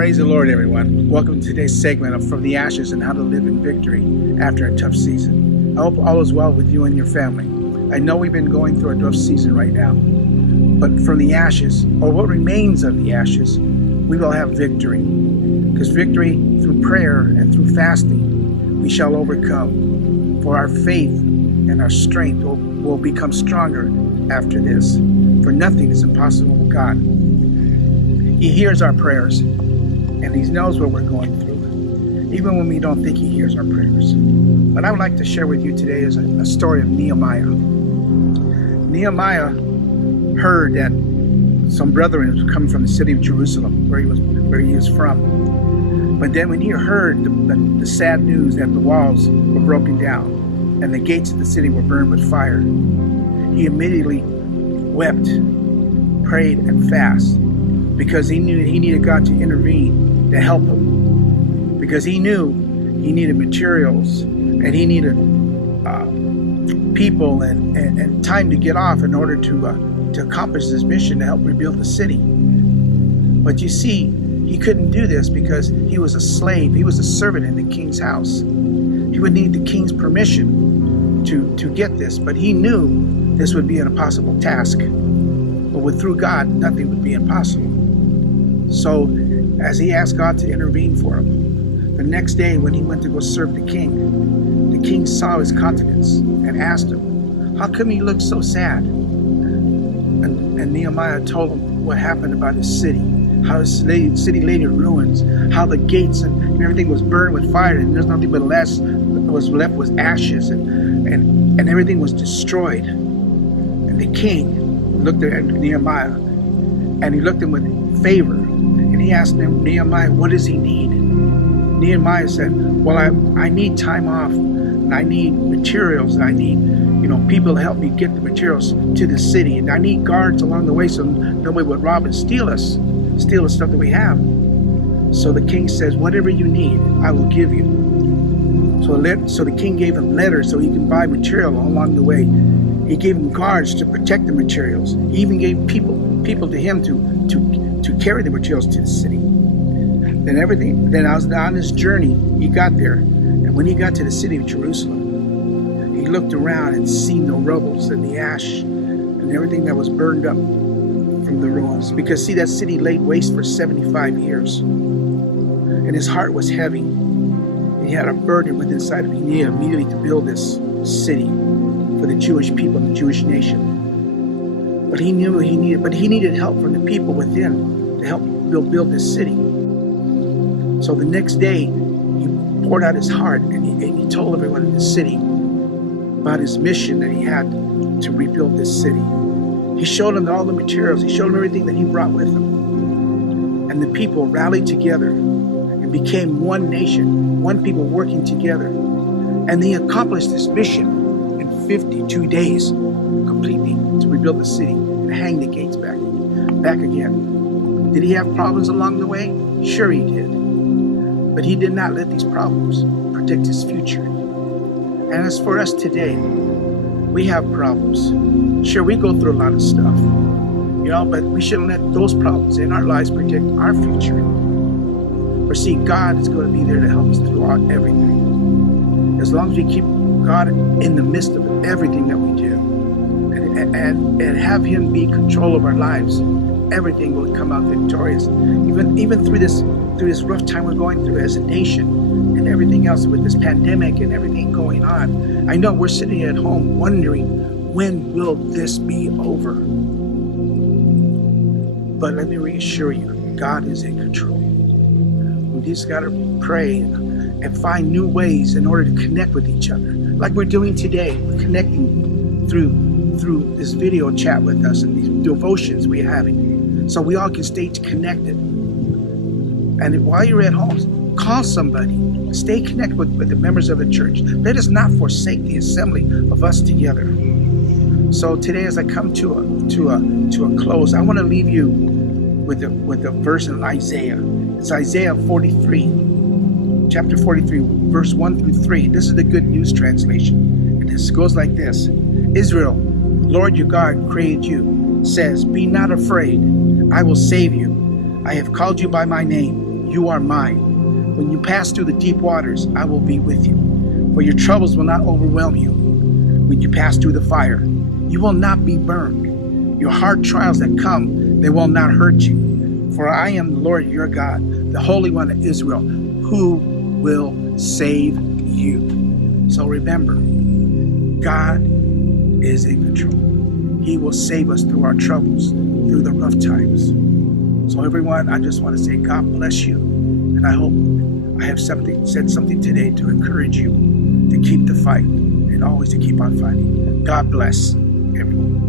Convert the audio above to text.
Praise the Lord, everyone. Welcome to today's segment of From the Ashes and How to Live in Victory After a Tough Season. I hope all is well with you and your family. I know we've been going through a tough season right now, but from the ashes, or what remains of the ashes, we will have victory. Because victory through prayer and through fasting, we shall overcome. For our faith and our strength will become stronger after this. For nothing is impossible with God. He hears our prayers, and He knows what we're going through, even when we don't think He hears our prayers. What I would like to share with you today is a story of Nehemiah. Nehemiah heard that some brethren was coming from the city of Jerusalem, where he was from. But then when he heard the sad news that the walls were broken down and the gates of the city were burned with fire, he immediately wept, prayed, and fasted, because he knew he needed God to intervene to help him, because he knew he needed materials and he needed people and time to get off in order to accomplish this mission to help rebuild the city. But you see, he couldn't do this because he was a slave. He was a servant in the king's house. He would need the king's permission to get this, but he knew this would be an impossible task. But through God, nothing would be impossible. So as he asked God to intervene for him, the next day when he went to go serve the king saw his countenance and asked him, "How come you look so sad?" And Nehemiah told him what happened about his city, how his city lay in ruins, how the gates and everything was burned with fire, and there's nothing but was left was ashes, and everything was destroyed. And the king looked at Nehemiah, and he looked at him with favor, and he asked him, "Nehemiah, what does he need?" Nehemiah said, "Well, I need time off, and I need materials, and I need people to help me get the materials to the city, and I need guards along the way so nobody would rob and steal the stuff that we have." So the king says, "Whatever you need, I will give you." So the king gave him letters so he can buy material along the way. He gave him guards to protect the materials. He even gave people to him to carry the materials to the city. Then on his journey, he got there, and when he got to the city of Jerusalem, he looked around and seen the rubbles and the ash and everything that was burned up from the ruins. Because see, that city laid waste for 75 years. And his heart was heavy. He had a burden within inside of him. He needed immediately to build this city for the Jewish people and the Jewish nation. But he knew he needed help from the people within to help build this city. So the next day, he poured out his heart and he told everyone in the city about his mission that he had to rebuild this city. He showed them all the materials. He showed them everything that he brought with him. And the people rallied together and became one nation, one people working together. And they accomplished this mission in 52 days completely to rebuild the city and hang the gates back again. Did he have problems along the way? Sure he did. But he did not let these problems predict his future. And as for us today, we have problems. Sure, we go through a lot of stuff, but we shouldn't let those problems in our lives predict our future. For see, God is going to be there to help us throughout everything. As long as we keep God in the midst of everything that we do, and have Him be in control of our lives, everything will come out victorious. Even through this rough time we're going through as a nation, and everything else with this pandemic and everything going on. I know we're sitting at home wondering, when will this be over? But let me reassure you, God is in control. We just got to pray and find new ways in order to connect with each other. Like we're doing today, we're connecting through this video chat with us and these devotions we're having, so we all can stay connected. And while you're at home, call somebody. Stay connected with the members of the church. Let us not forsake the assembly of us together. So today, as I come to a close, I want to leave you with a verse in Isaiah. It's Isaiah 43, chapter 43, verse 1 through 3. This is the Good News translation. And this goes like this. Israel, Lord your God created you, says, "Be not afraid, I will save you. I have called you by my name. You are mine. When you pass through the deep waters, I will be with you. For your troubles will not overwhelm you. When you pass through the fire, you will not be burned. Your hard trials that come, they will not hurt you. For I am the Lord your God, the Holy One of Israel, who will save you. So remember, God is in control. He will save us through our troubles, through the rough times. So everyone, I just want to say God bless you. And I hope I have said something today to encourage you to keep the fight and always to keep on fighting. God bless everyone.